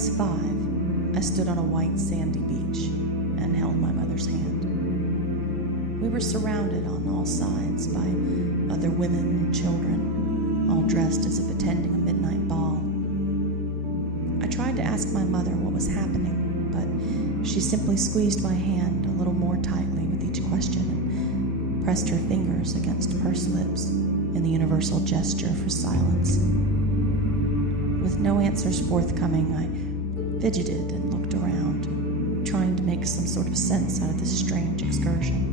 was 5, I stood on a white sandy beach and held my mother's hand. We were surrounded on all sides by other women and children, all dressed as if attending a midnight ball. I tried to ask my mother what was happening, but she simply squeezed my hand a little more tightly with each question and pressed her fingers against pursed lips in the universal gesture for silence. With no answers forthcoming, I fidgeted and looked around, trying to make some sort of sense out of this strange excursion.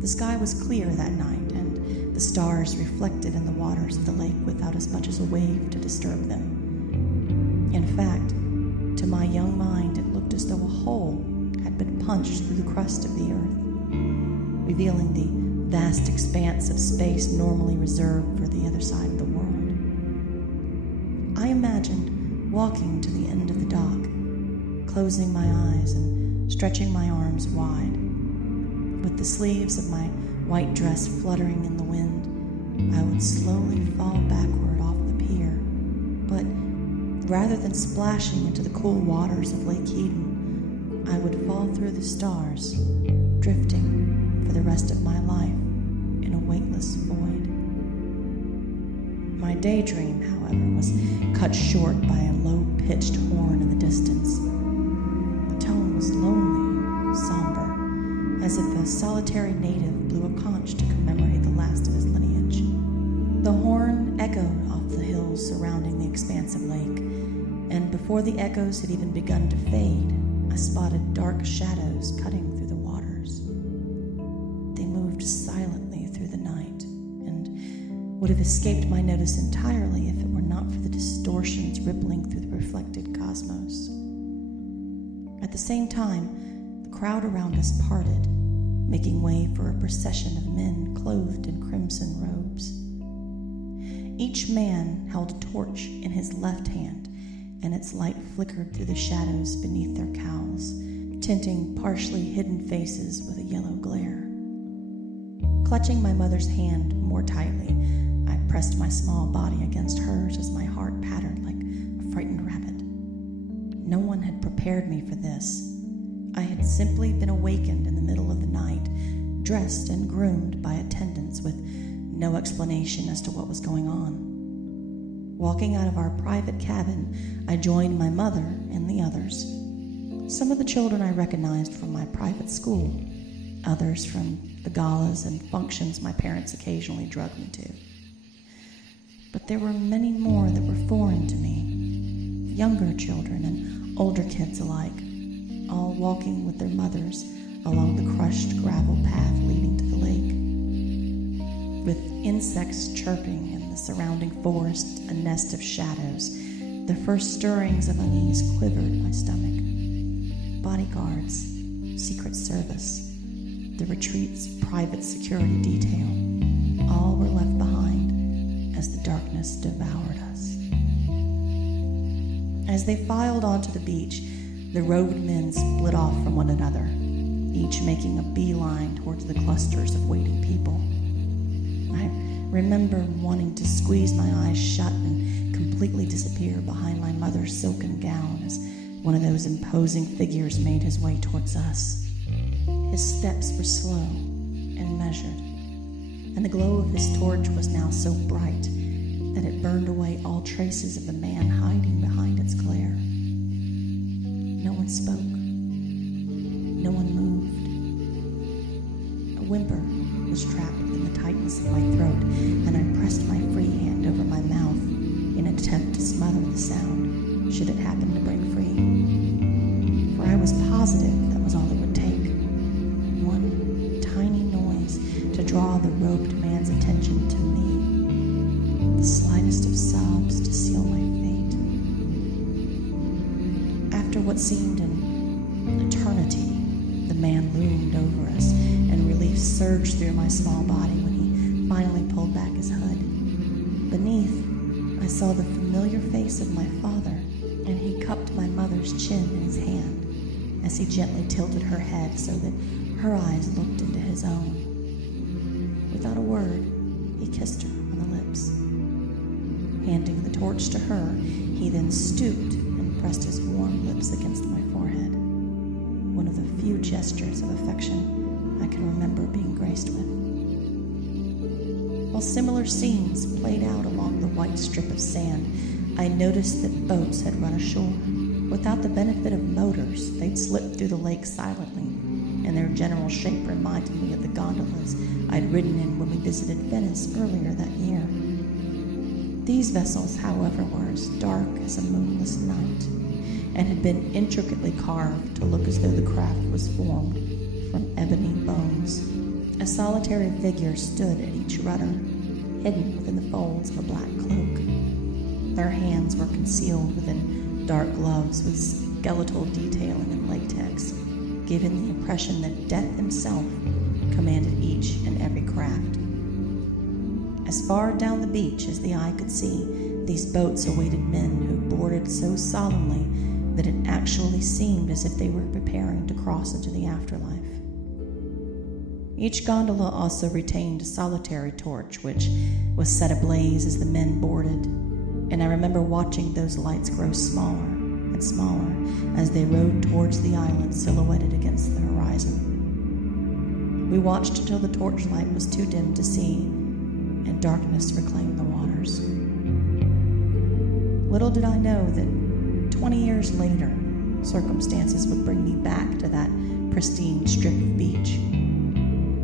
The sky was clear that night, and the stars reflected in the waters of the lake without as much as a wave to disturb them. In fact, to my young mind, it looked as though a hole had been punched through the crust of the earth, revealing the vast expanse of space normally reserved for the other side of the world. I imagined walking to the end of the dock, closing my eyes and stretching my arms wide. With the sleeves of my white dress fluttering in the wind, I would slowly fall backward off the pier, but rather than splashing into the cool waters of Lake Eden, I would fall through the stars, drifting for the rest of my life in a weightless void. My daydream, however, was cut short by a low-pitched horn in the distance. The tone was lonely, somber, as if a solitary native blew a conch to commemorate the last of his lineage. The horn echoed off the hills surrounding the expansive lake, and before the echoes had even begun to fade, I spotted dark shadows cutting through the waters. They moved silently through the night, and would have escaped my notice entirely if it were not for the distortions rippling through the reflected cosmos. At the same time, the crowd around us parted, making way for a procession of men clothed in crimson robes. Each man held a torch in his left hand, and its light flickered through the shadows beneath their cowls, tinting partially hidden faces with a yellow glare. Clutching my mother's hand more tightly, I pressed my small body against hers as my heart pattered like a frightened rabbit. No one had prepared me for this. I had simply been awakened in the middle of the night, dressed and groomed by attendants with no explanation as to what was going on. Walking out of our private cabin, I joined my mother and the others. Some of the children I recognized from my private school, others from the galas and functions my parents occasionally drugged me to. But there were many more that were foreign to me, younger children and older kids alike, all walking with their mothers along the crushed gravel path leading to the lake. With insects chirping in the surrounding forest, a nest of shadows, the first stirrings of unease quivered my stomach. Bodyguards, Secret Service, the retreat's private security detail, all were left behind as the darkness devoured us. As they filed onto the beach, the robed men split off from one another, each making a beeline towards the clusters of waiting people. I remember wanting to squeeze my eyes shut and completely disappear behind my mother's silken gown as one of those imposing figures made his way towards us. His steps were slow and measured, and the glow of his torch was now so bright that it burned away all traces of the man hiding behind its glare. No one spoke. No one moved. A whimper was trapped within the tightness of my throat, and I pressed my free hand over my mouth in an attempt to smother the sound, should it happen to break free. For I was positive that was all it would take. One tiny noise to draw the robed man's attention to me. The slightest of sobs to seal my fate. After what seemed an eternity, the man loomed over us, and relief surged through my small body when he finally pulled back his hood. Beneath, I saw the familiar face of my father, and he cupped my mother's chin in his hand as he gently tilted her head so that her eyes looked into his own. Without a word, he kissed her on the lips. Handing the torch to her, he then stooped pressed his warm lips against my forehead, one of the few gestures of affection I can remember being graced with. While similar scenes played out along the white strip of sand, I noticed that boats had run ashore. Without the benefit of motors, they'd slipped through the lake silently, and their general shape reminded me of the gondolas I'd ridden in when we visited Venice earlier that year. These vessels, however, were as dark as a moonless night, and had been intricately carved to look as though the craft was formed from ebony bones. A solitary figure stood at each rudder, hidden within the folds of a black cloak. Their hands were concealed within dark gloves with skeletal detailing in latex, giving the impression that Death himself commanded each and every craft. As far down the beach as the eye could see, these boats awaited men who boarded so solemnly that it actually seemed as if they were preparing to cross into the afterlife. Each gondola also retained a solitary torch, which was set ablaze as the men boarded, and I remember watching those lights grow smaller and smaller as they rowed towards the island silhouetted against the horizon. We watched until the torchlight was too dim to see, and darkness reclaimed the waters. Little did I know that 20 years later, circumstances would bring me back to that pristine strip of beach.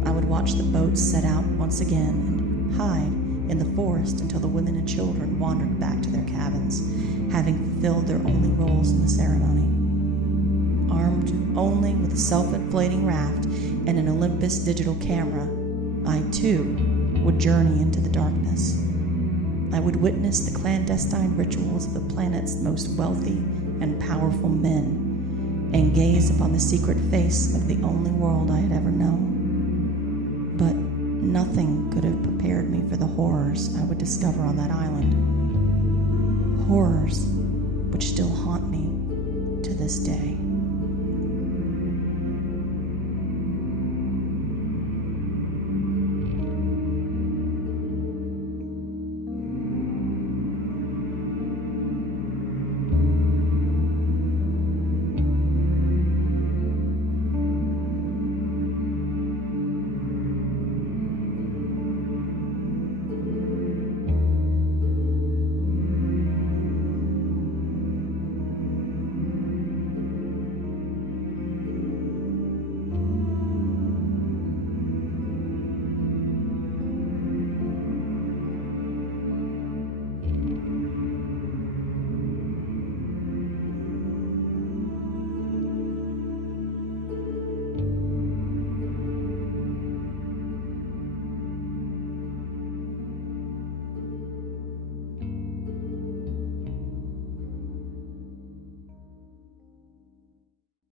I would watch the boats set out once again and hide in the forest until the women and children wandered back to their cabins, having fulfilled their only roles in the ceremony. Armed only with a self-inflating raft and an Olympus digital camera, I too would journey into the darkness. I would witness the clandestine rituals of the planet's most wealthy and powerful men, and gaze upon the secret face of the only world I had ever known. But nothing could have prepared me for the horrors I would discover on that island. Horrors which still haunt me to this day.